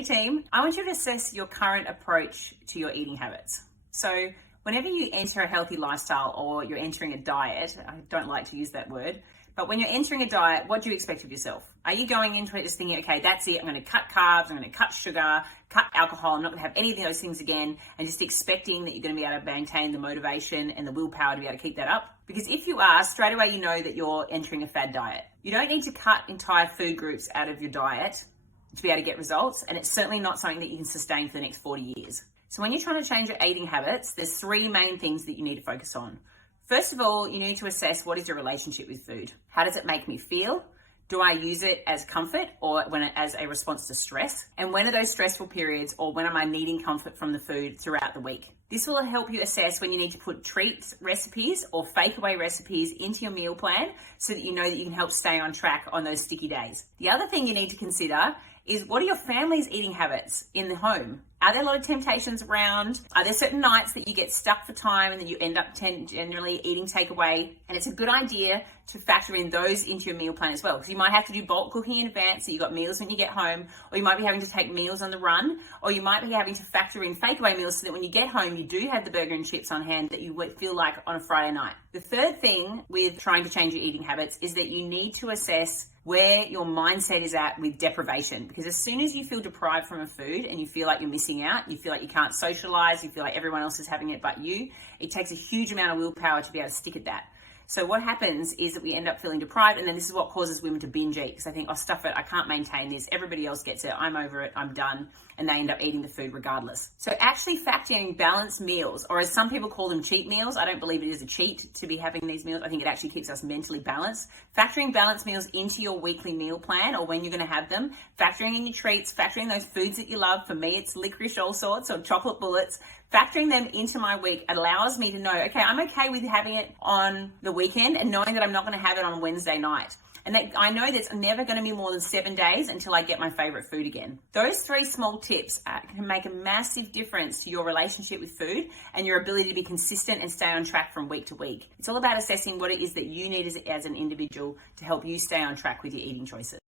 Hey team, I want you to assess your current approach to your eating habits. So whenever you enter a healthy lifestyle or you're entering a diet, I don't like to use that word, but when you're entering a diet, what do you expect of yourself? Are you going into it just thinking, okay, that's it, I'm going to cut carbs, I'm going to cut sugar, cut alcohol, I'm not going to have any of those things again, and just expecting that you're going to be able to maintain the motivation and the willpower to be able to keep that up? Because if you are, straight away you know that you're entering a fad diet. You don't need to cut entire food groups out of your diet to be able to get results, and it's certainly not something that you can sustain for the next 40 years. So when you're trying to change your eating habits, there's three main things that you need to focus on. First of all, you need to assess what is your relationship with food. How does it make me feel? Do I use it as comfort or as a response to stress? And when are those stressful periods, or when am I needing comfort from the food throughout the week? This will help you assess when you need to put treat recipes or fake away recipes into your meal plan so that you know that you can help stay on track on those sticky days. The other thing you need to consider is, what are your family's eating habits in the home? Are there a lot of temptations around? Are there certain nights that you get stuck for time and then you end up generally eating takeaway? And it's a good idea to factor in those into your meal plan as well, because you might have to do bulk cooking in advance so you got meals when you get home, or you might be having to take meals on the run, or you might be having to factor in fake away meals so that when you get home you do have the burger and chips on hand that you feel like on a Friday night. The third thing with trying to change your eating habits is that you need to assess where your mindset is at with deprivation, because as soon as you feel deprived from a food and you feel like you're missing out, you feel like you can't socialize, you feel like everyone else is having it but you, it takes a huge amount of willpower to be able to stick at that. So what happens is that we end up feeling deprived, and then this is what causes women to binge eat, because they think, oh, stuff it, I can't maintain this, everybody else gets it, I'm over it, I'm done, and they end up eating the food regardless. So actually factoring balanced meals, or as some people call them, cheat meals, I don't believe it is a cheat to be having these meals. I think it actually keeps us mentally balanced. Factoring balanced meals into your weekly meal plan, or when you're going to have them, factoring in your treats, factoring those foods that you love. For me, it's licorice all sorts or chocolate bullets. Factoring them into my week allows me to know, okay, I'm okay with having it on the weekend and knowing that I'm not going to have it on Wednesday night. And that I know that's never going to be more than 7 days until I get my favorite food again. Those three small tips can make a massive difference to your relationship with food and your ability to be consistent and stay on track from week to week. It's all about assessing what it is that you need as an individual to help you stay on track with your eating choices.